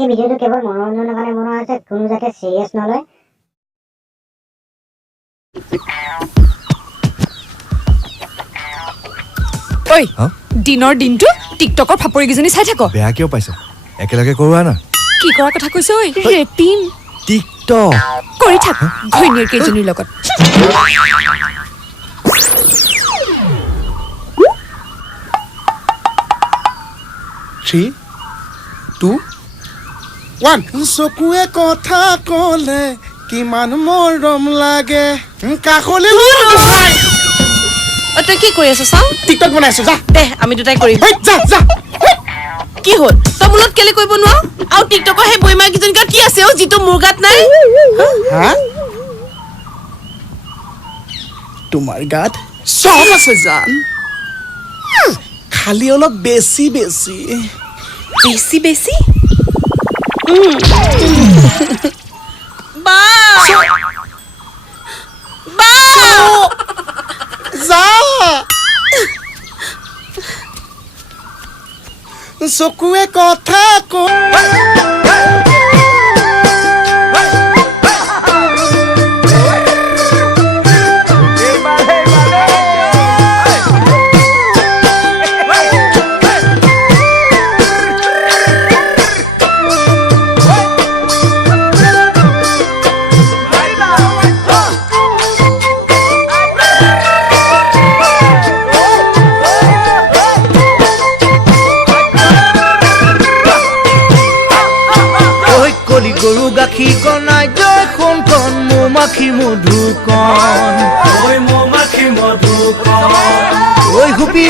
এই ভিডিঅ'টো কেৱল মনোৰঞ্জনৰ কাৰণে বনোৱা হৈছে, কোনো যাতে চিৰিয়াছ নলয়। ঐ দিনৰ দিনটো টিকটকৰ ফাপৰিকেইজনী চাই থাক। বেয়া কিয় পাইছ? একেলগে কৰোৱা না। কি কৰাৰ কথা কৈছ? ঐ ৰেপিং টিকটক কৰি থাক ঘৈণীয়েৰ কেইজনীৰ লগত। 3, 2, 1 চকুৱে কথা ক'লে কিমান মৰম লাগে কাকলি তই কি কৰি আছ চাওঁ? টিকটক বনাইছো যা দে আমি দুটাই কৰিম। যা যা কি হ'ল তই মূলত কেলে কৰিব নোৱাৰ? আৰু টিকটকৰ সেই বৈমা কেইজনী গাত কি আছে যিটো মোৰ গাত নাই? হা তোমাৰ গাত চব আছে জান, খালি অলপ বেছি বেছি বেছি বেছি বা বা যা চকুৱে কথা গৰু গাখীৰ কণাই জয় কোন কণ মৌমাখি মধুকণ ঐ মৌমাখি মধুকণ ঐ হুপি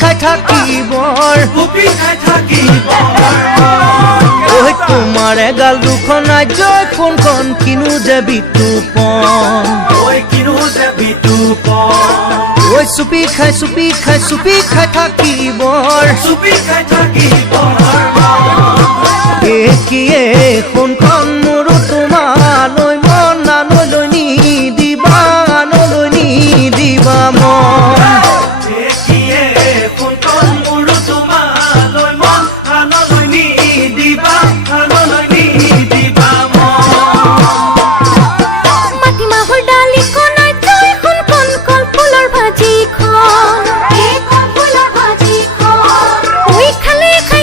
খাই থাকিব ঐ তোমাৰ এগাল দুখনাই জয় কোন কণ কিনো যে বিতুপন ঐ চুপি খাই থাকিব কিয়ে কোনখন মোৰো তোমালৈ মন আনলৈ নিদিবা মন মাটিমাহৰ দালিখনত জয় কোন কল ফুলৰ ভাজিখন ঐ খালে খাই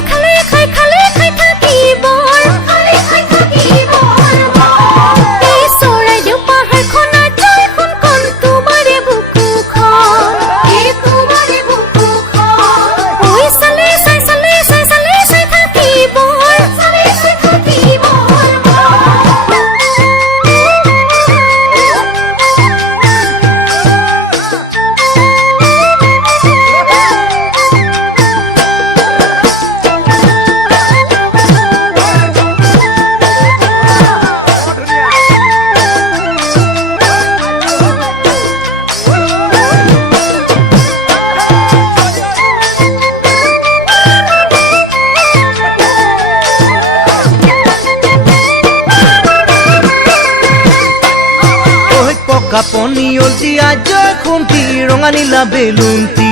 কাপনি দিয়া জয় খুন্তি ৰঙানীলা বেলুন্তি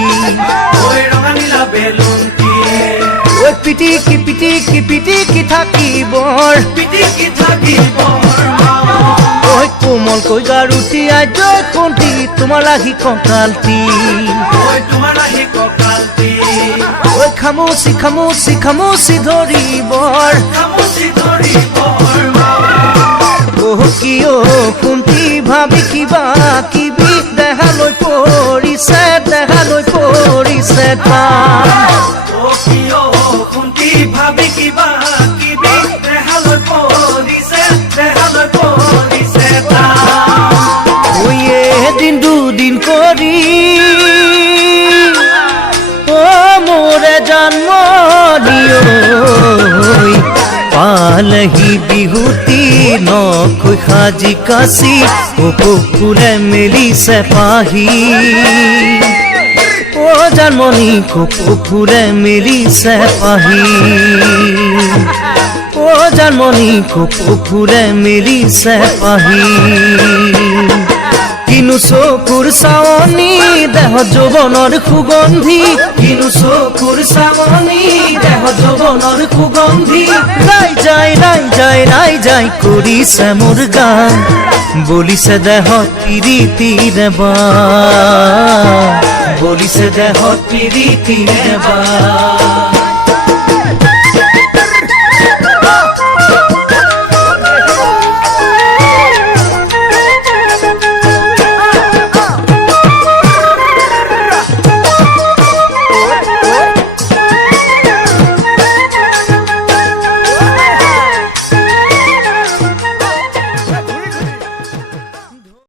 ঐ পিটিকি থাকিবৰ ঐ কোমলকৈ গাৰুতি জয় খুন্তি তোমাৰ লাহি কঁকালতি ঐ খামুচি ধৰিবৰ কিয় খুন্তি ভাবি কিবা কিবি দেহালৈ পৰিছে এদিন দুদিন কৰি মোৰে জন্ম দিয় পালহি বিহুতি নকৈ সাজি কাচি কপৌফুলে মেলিছে পাহি ও জানমণি কপৌফুলে মেলিছে পাহি ও জানমণি কপৌফুলে মেলিছে পাহি কিনু চকুৰ চাৱনি দেহ যৌৱনৰ সুগন্ধি কিনু চকুৰ চাৱনি দেহ যৌৱনৰ সুগন্ধি ৰাই যায় কৰিছে মোৰ গান বলিছে দেহত পিৰিতিৰে বান বলিছে দেহত পিৰিতিৰে বান